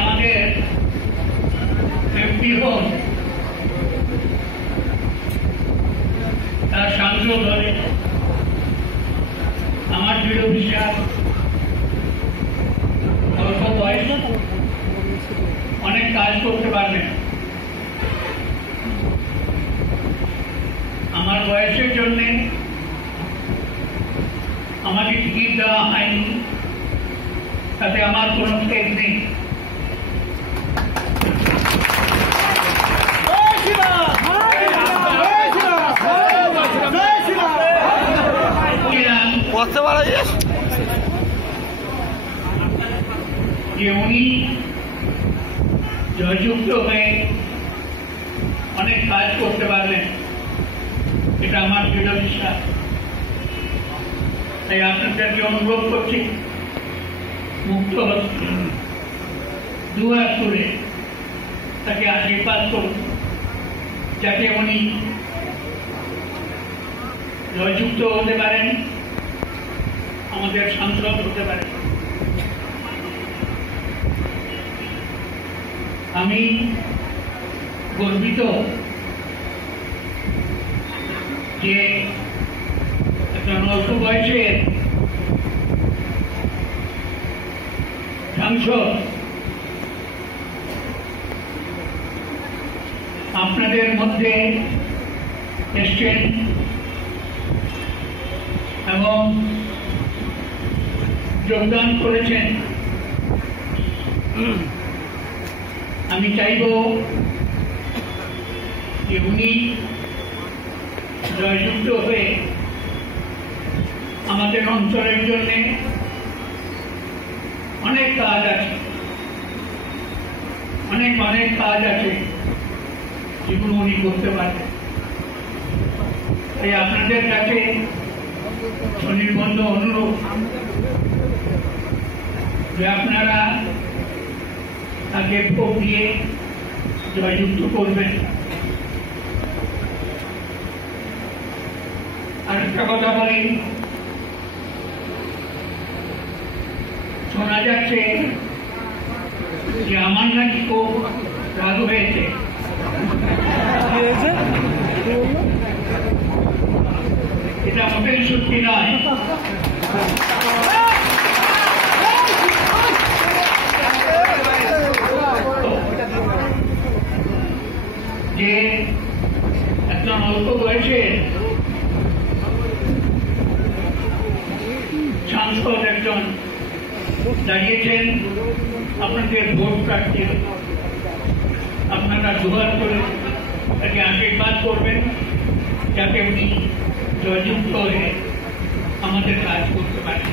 আমাদের এমপি হন, তার সাংসদ হলে আমার দৃঢ় বিশ্বাস অল্প বয়স অনেক কাজ করতে পারবেন। আমার বয়সের জন্যে আমাকে টিকিট দেওয়া হয়নি, তাতে আমার কোনো খেদ নেই। যে উনি জয়যুক্ত হয়ে অনেক কাজ করতে পারবেন, এটা আমার দৃঢ় বিশ্বাস। তাই আপনাদেরকে অনুরোধ করছি, মুক্ত দুহাত তুলে তাকে আশীর্বাদ করুন, যাতে উনি জয়যুক্ত হতে পারেন, আমাদের সাংসদ হতে পারেন। আমি গর্বিত যে একটা অল্প বয়সের সাংসদ আপনাদের মধ্যে এসছেন এবং যোগদান করেছেন। আমি চাইব যে উনি জয়যুক্ত হয়ে আমাদের অঞ্চলের জন্য অনেক কাজ আছে, অনেক কাজ আছে যেগুলো উনি করতে পারবেন। তাই আপনাদের কাছে স্বনির্বন্ধ অনুরোধ যে আপনারা তাকে ভোট দিয়ে জয়যুক্ত করবেন। আরেকটা কথা বলি, শোনা যাচ্ছে যে আমার নাকি খুব রাগ হয়েছে। এটা মোটেই সত্যি নয়। যে একজন অল্প বয়সের সাংসদ একজন দাঁড়িয়েছেন আপনাদের ভোট প্রার্থী, আপনারা দুহাত করে তাকে আশীর্বাদ করবেন, যাতে উনি জয়যুক্ত হয়ে আমাদের কাজ করতে পারেন।